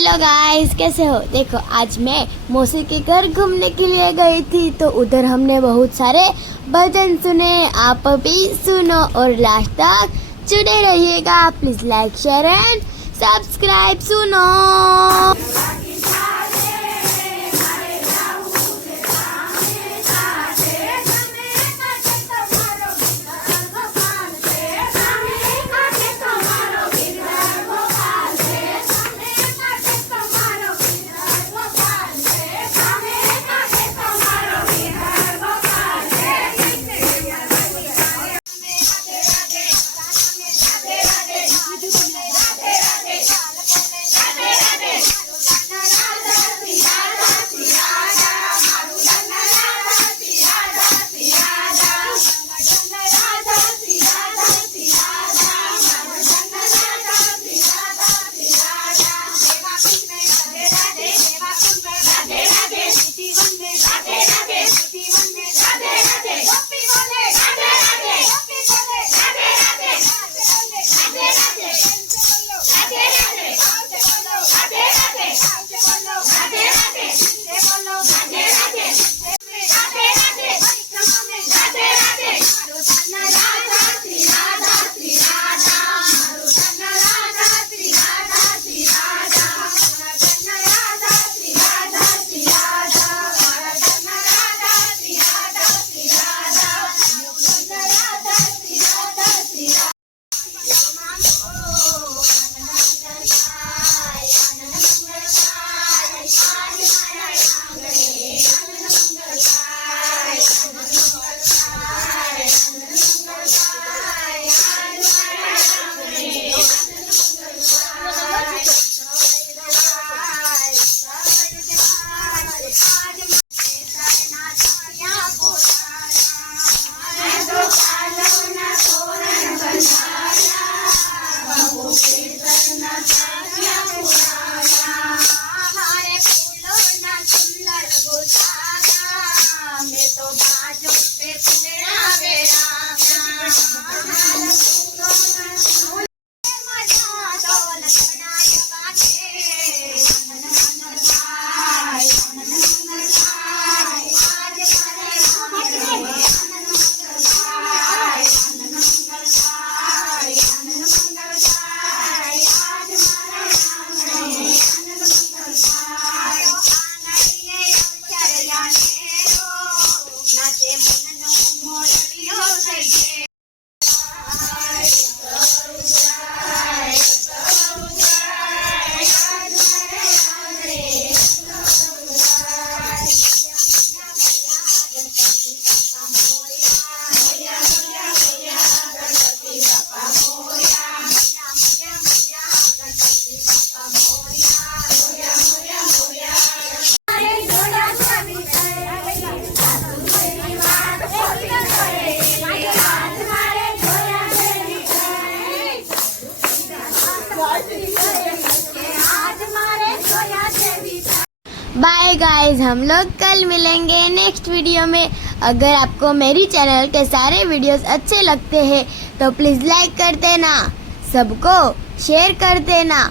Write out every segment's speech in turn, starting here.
Hello guys, कैसे हो। देखो आज मैं मौसी के घर घूमने के लिए गई थी, तो उधर हमने बहुत सारे भजन सुने। आप भी सुनो और लास्ट तक जुड़े रहिएगा। Please like share and subscribe. सुनो। बाय गाइस, हम लोग कल मिलेंगे नेक्स्ट वीडियो में। अगर आपको मेरी चैनल के सारे वीडियोस अच्छे लगते हैं तो प्लीज़ लाइक कर देना, सबको शेयर कर देना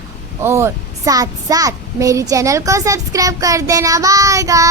और साथ साथ मेरी चैनल को सब्सक्राइब कर देना। Bye guys.